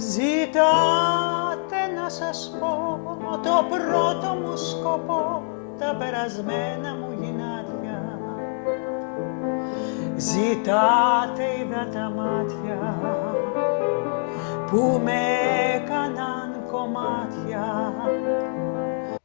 Ζητάτε να σας πω το πρώτο μου σκοπό, τα περασμένα μου γυνάτια. Ζητάτε είδα τα μάτια που με έκαναν κομμάτια.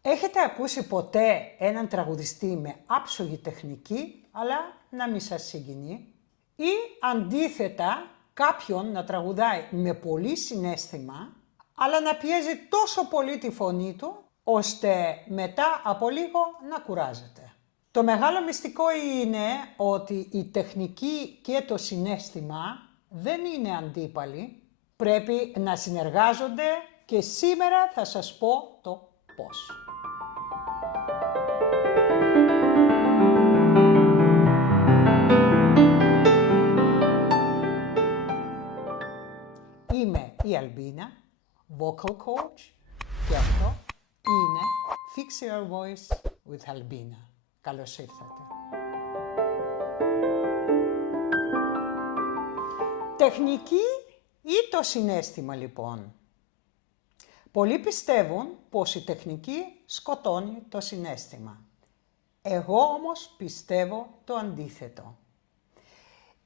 Έχετε ακούσει ποτέ έναν τραγουδιστή με άψογη τεχνική, αλλά να μην σας συγκινεί? Ή αντίθετα, κάποιον να τραγουδάει με πολύ συναίσθημα, αλλά να πιέζει τόσο πολύ τη φωνή του, ώστε μετά από λίγο να κουράζεται. Το μεγάλο μυστικό είναι ότι η τεχνική και το συναίσθημα δεν είναι αντίπαλοι, πρέπει να συνεργάζονται και σήμερα θα σας πω το πώς. Είμαι η Αλμπίνα, vocal coach, και αυτό είναι Fix Your Voice with Albina. Καλώς ήρθατε. Τεχνική ή το συναίσθημα λοιπόν? Πολλοί πιστεύουν πως η τεχνική σκοτώνει το συναίσθημα. Εγώ όμως πιστεύω το αντίθετο.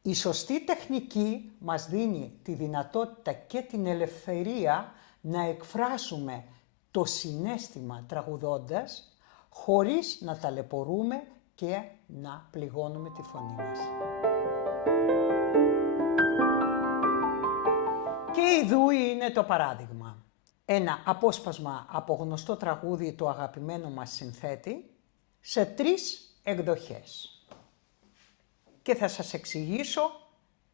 Η σωστή τεχνική μας δίνει τη δυνατότητα και την ελευθερία να εκφράσουμε το συναίσθημα τραγουδώντας, χωρίς να ταλαιπωρούμε και να πληγώνουμε τη φωνή μας. Και ιδού είναι το παράδειγμα. Ένα απόσπασμα από γνωστό τραγούδι του αγαπημένου μας συνθέτη, σε 3 εκδοχές. Και θα σας εξηγήσω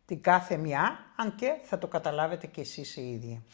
την κάθε μια, αν και θα το καταλάβετε κι εσείς οι ίδιοι.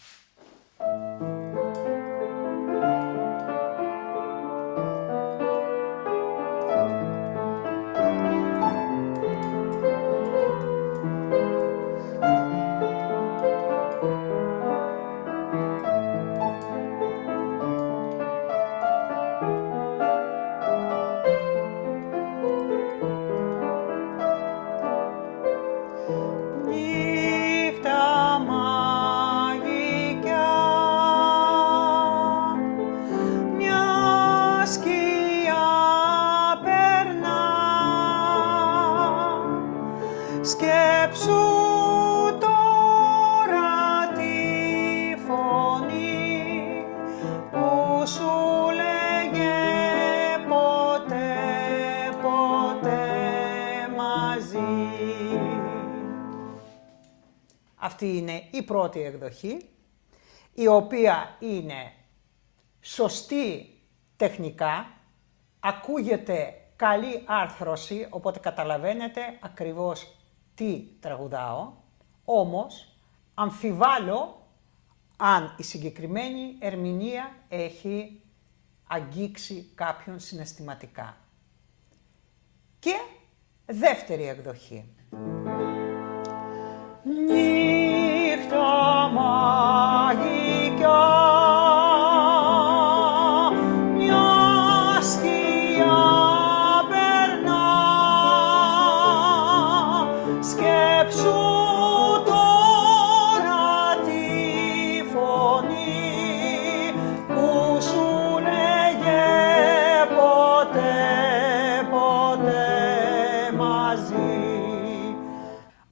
Σκέψου τώρα τη φωνή που σου λέγε ποτέ, ποτέ μαζί. Αυτή είναι η πρώτη εκδοχή, η οποία είναι σωστή τεχνικά, ακούγεται καλή άρθρωση, οπότε καταλαβαίνετε ακριβώς τι τραγουδάω, όμως αμφιβάλλω αν η συγκεκριμένη ερμηνεία έχει αγγίξει κάποιον συναισθηματικά. Και δεύτερη εκδοχή. Νύχτα μαγικά,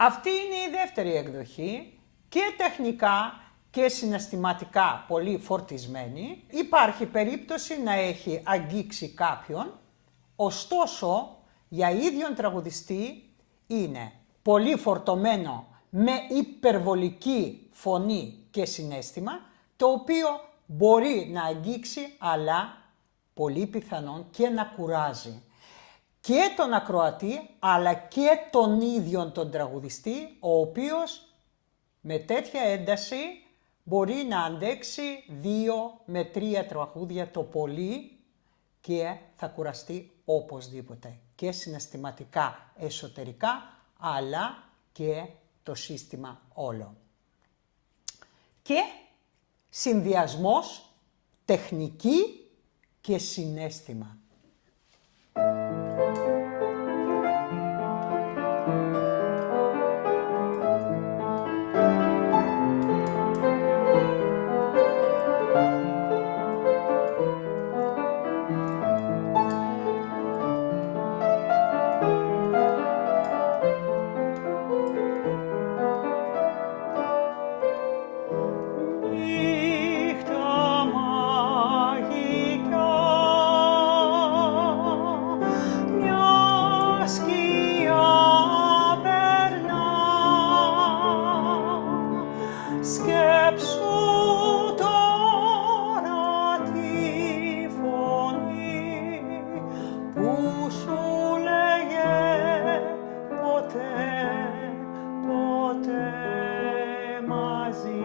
αυτή είναι η δεύτερη εκδοχή και τεχνικά και συναισθηματικά πολύ φορτισμένη. Υπάρχει περίπτωση να έχει αγγίξει κάποιον, ωστόσο για ίδιον τραγουδιστή είναι πολύ φορτωμένο με υπερβολική φωνή και συναίσθημα, το οποίο μπορεί να αγγίξει αλλά πολύ πιθανόν και να κουράζει και τον ακροατή, αλλά και τον ίδιον τον τραγουδιστή, ο οποίος με τέτοια ένταση μπορεί να αντέξει 2 με 3 τραγούδια το πολύ και θα κουραστεί οπωσδήποτε. Και συναισθηματικά εσωτερικά, αλλά και το σύστημα όλο. Και συνδυασμός τεχνική και συναίσθημα. Σκέψου τώρα τη φωνή που σου λέγε ποτέ, ποτέ μαζί.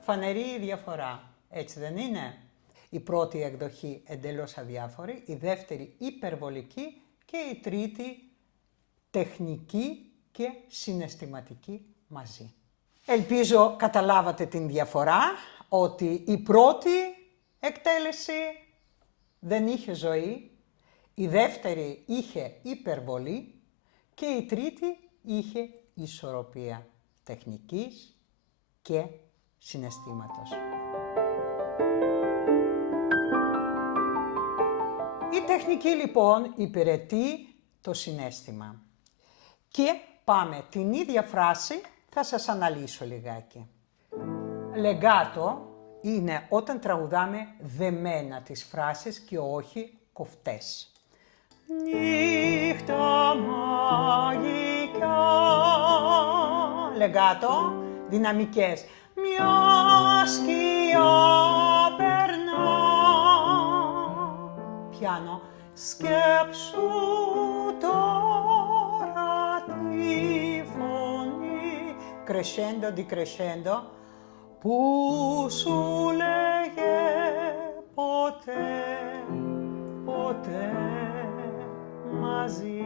Φανερή η διαφορά, έτσι δεν είναι? Η πρώτη εκδοχή εντελώς αδιάφορη, η δεύτερη υπερβολική και η τρίτη τεχνική και συναισθηματική μαζί. Ελπίζω καταλάβατε την διαφορά, ότι η πρώτη εκτέλεση δεν είχε ζωή, η δεύτερη είχε υπερβολή και η τρίτη είχε ισορροπία τεχνικής και συναισθήματος. Η τεχνική λοιπόν υπηρετεί το συναίσθημα. Και πάμε την ίδια φράση, θα σας αναλύσω λιγάκι. Legato είναι όταν τραγουδάμε δεμένα τις φράσεις και όχι κοφτές. Νύχτα μαγικά. Legato, δυναμικές. Μια σκιά περνά. Πιάνο. Σκέψου τώρα τη φωνή. Crescendo di crescendo. Που σου λέγε ποτέ, ποτέ μαζί.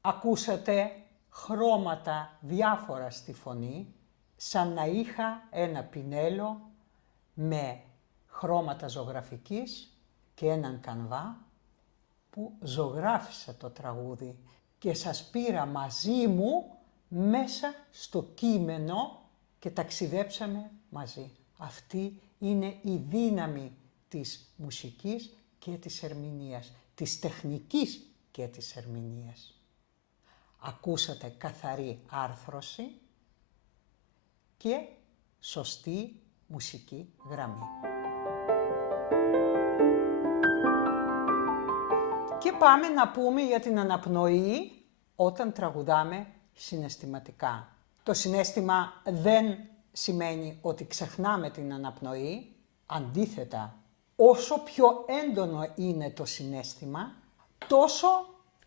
Ακούσατε χρώματα διάφορα στη φωνή, σαν να είχα ένα πινέλο με χρώματα ζωγραφικής και έναν κανβά που ζωγράφισα το τραγούδι και σας πήρα μαζί μου μέσα στο κείμενο και ταξιδέψαμε μαζί. Αυτή είναι η δύναμη της μουσικής και της ερμηνείας, της τεχνικής και της ερμηνείας. Ακούσατε καθαρή άρθρωση και σωστή μουσική γραμμή. Και πάμε να πούμε για την αναπνοή όταν τραγουδάμε συναισθηματικά. Το συναίσθημα δεν σημαίνει ότι ξεχνάμε την αναπνοή. Αντίθετα, όσο πιο έντονο είναι το συναίσθημα, τόσο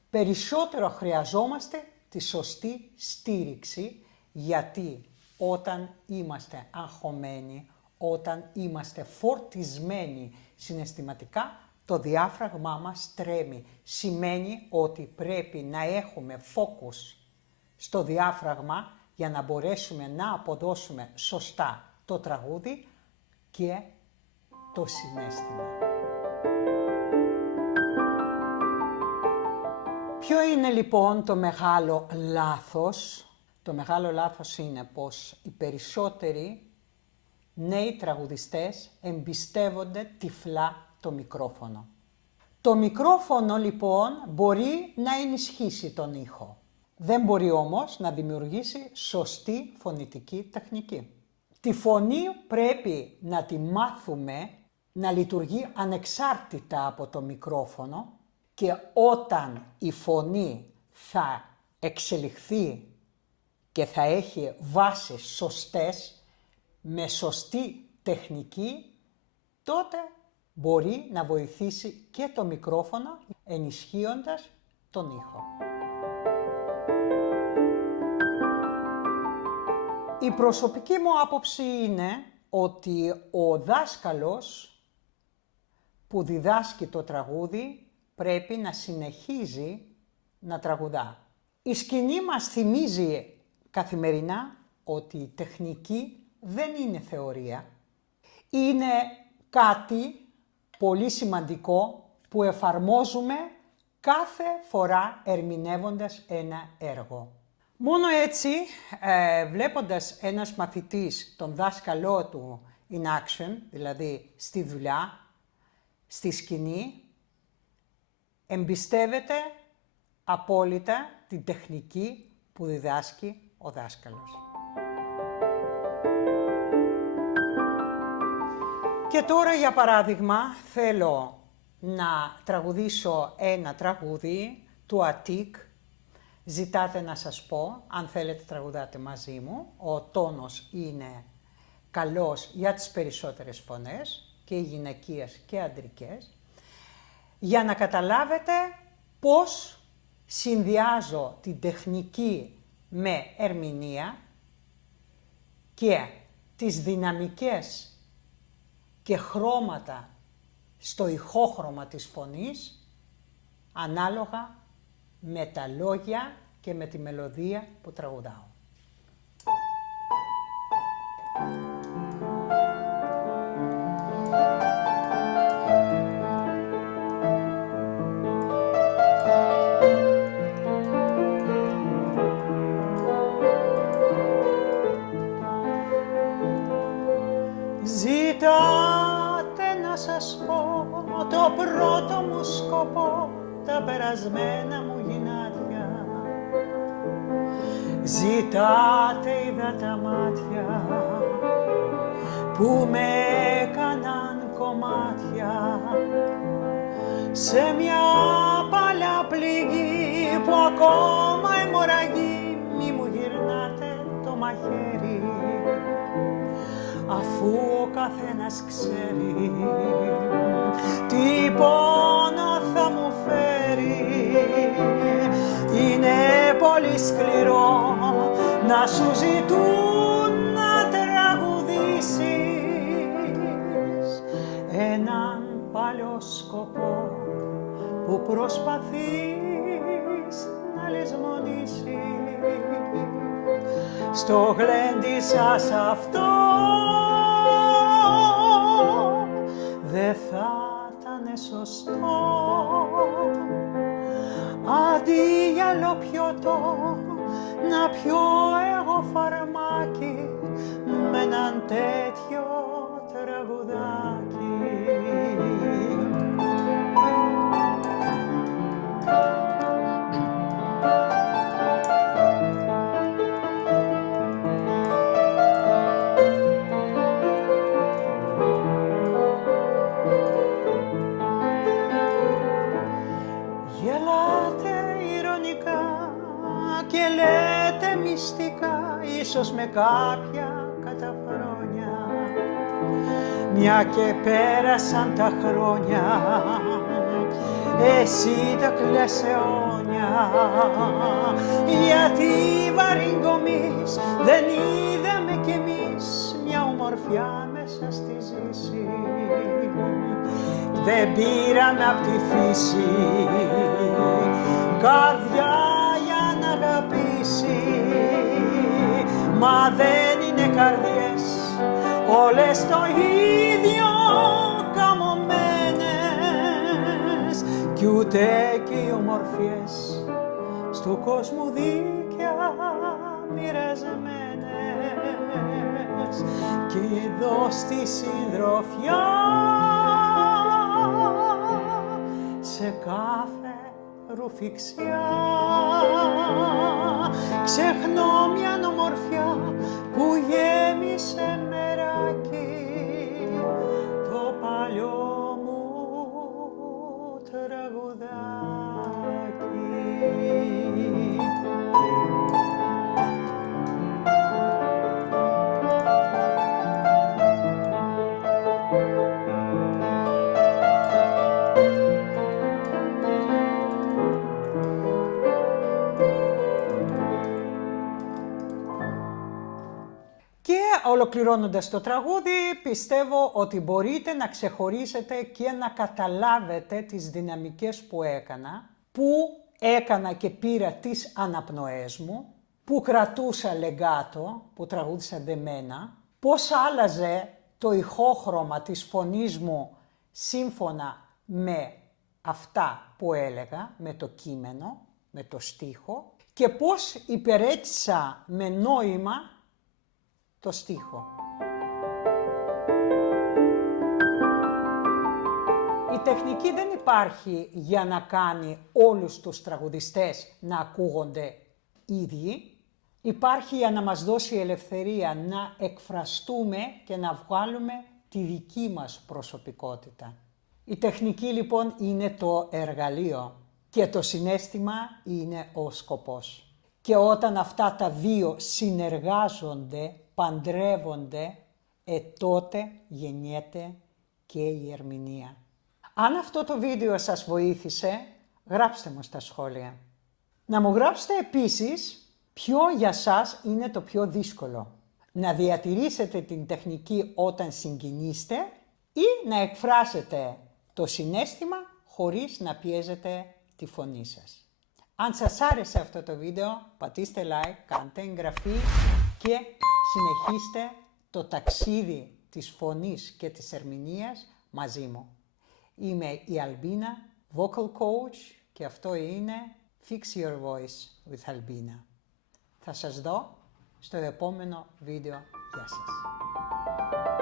περισσότερο χρειαζόμαστε τη σωστή στήριξη, γιατί όταν είμαστε αγχωμένοι, όταν είμαστε φορτισμένοι συναισθηματικά, το διάφραγμά μας τρέμει. Σημαίνει ότι πρέπει να έχουμε focus στο διάφραγμα για να μπορέσουμε να αποδώσουμε σωστά το τραγούδι και το συναίσθημα. Ποιο είναι λοιπόν το μεγάλο λάθος? Το μεγάλο λάθος είναι πως οι περισσότεροι νέοι τραγουδιστές εμπιστεύονται τυφλά το μικρόφωνο. Το μικρόφωνο λοιπόν μπορεί να ενισχύσει τον ήχο. Δεν μπορεί όμως να δημιουργήσει σωστή φωνητική τεχνική. Τη φωνή πρέπει να τη μάθουμε να λειτουργεί ανεξάρτητα από το μικρόφωνο και όταν η φωνή θα εξελιχθεί και θα έχει βάσεις σωστές, με σωστή τεχνική, τότε μπορεί να βοηθήσει και το μικρόφωνο ενισχύοντας τον ήχο. Η προσωπική μου άποψη είναι ότι ο δάσκαλος που διδάσκει το τραγούδι πρέπει να συνεχίζει να τραγουδά. Η σκηνή μας θυμίζει καθημερινά ότι η τεχνική δεν είναι θεωρία. Είναι κάτι πολύ σημαντικό που εφαρμόζουμε κάθε φορά ερμηνεύοντας ένα έργο. Μόνο έτσι, βλέποντας ένας μαθητής τον δάσκαλό του in action, δηλαδή στη δουλειά, στη σκηνή, εμπιστεύεται απόλυτα την τεχνική που διδάσκει ο δάσκαλος. Και τώρα, για παράδειγμα, θέλω να τραγουδήσω ένα τραγούδι του Αττικ, ζητάτε να σας πω, αν θέλετε τραγουδάτε μαζί μου, ο τόνος είναι καλός για τις περισσότερες φωνές, και γυναικείες και αντρικές, για να καταλάβετε πώς συνδυάζω την τεχνική με ερμηνεία και τις δυναμικές και χρώματα στο ηχόχρωμα της φωνής, ανάλογα με τα λόγια και με τη μελωδία που τραγουδάω. Ζητάτε να σας πω το πρώτο μου σκοπό, τα περασμένα μου γυνάτια. Ζητάτε είδα τα μάτια που με έκαναν κομμάτια σε μια παλιά πληγή που ακόμα αιμορραγεί. Μη μου γυρνάτε το μαχαίρι, αφού ο καθένας ξέρει τι πόνο θα μου φέρει. Είναι πολύ σκληρό να σου ζητούν να τραγουδήσεις έναν παλιό σκοπό που προσπαθείς να λησμονήσεις. Στο γλέντι σας αυτό δεν θα ήταν σωστό. Αντί για λοπιωτό να πιω εγώ φαρμάκι με έναν τέτοιο τραγουδάκι. Και λέτε μυστικά, ίσως με κάποια καταφρόνια, μια και πέρασαν τα χρόνια, εσύ τα κλαις αιώνια. Γιατί βαρύγκομης δεν είδαμε κι εμείς μια ομορφιά μέσα στη ζήση, δεν πήραμε απ' τη φύση καρδιά για να αγαπήσει. Μα δεν είναι καρδιές όλες το ίδιο καμωμένες, κι ούτε και οι ομορφιές στου κόσμου δίκαια μοιρασμένες. Κι εδώ στη συντροφιά σε κάθε ρουφιξιά ξεχνώ μια ομορφιά που γέμισε μεράκι το παλιό μου τραγουδάκι. Ολοκληρώνοντας το τραγούδι, πιστεύω ότι μπορείτε να ξεχωρίσετε και να καταλάβετε τις δυναμικές που έκανα και πήρα τις αναπνοές μου, που κρατούσα λεγκάτο, που τραγούδισα δεμένα, πώς άλλαζε το ηχόχρωμα της φωνής μου σύμφωνα με αυτά που έλεγα, με το κείμενο, με το στίχο, και πώς υπερέτησα με νόημα το στίχο. Η τεχνική δεν υπάρχει για να κάνει όλους τους τραγουδιστές να ακούγονται ίδιοι. Υπάρχει για να μας δώσει ελευθερία να εκφραστούμε και να βγάλουμε τη δική μας προσωπικότητα. Η τεχνική λοιπόν είναι το εργαλείο. και το συναίσθημα είναι ο σκοπός. Και όταν αυτά τα δύο συνεργάζονται, παντρεύονται, τότε γεννιέται και η ερμηνεία. Αν αυτό το βίντεο σας βοήθησε, γράψτε μου στα σχόλια. Να μου γράψετε επίσης ποιο για σας είναι το πιο δύσκολο. Να διατηρήσετε την τεχνική όταν συγκινείστε ή να εκφράσετε το συναίσθημα χωρίς να πιέζετε τη φωνή σας. Αν σας άρεσε αυτό το βίντεο, πατήστε like, κάντε εγγραφή και συνεχίστε το ταξίδι της φωνής και της ερμηνείας μαζί μου. Είμαι η Αλμπίνα, Vocal Coach και αυτό είναι Fix Your Voice with Albina. Θα σας δω στο επόμενο βίντεο. Γεια σας!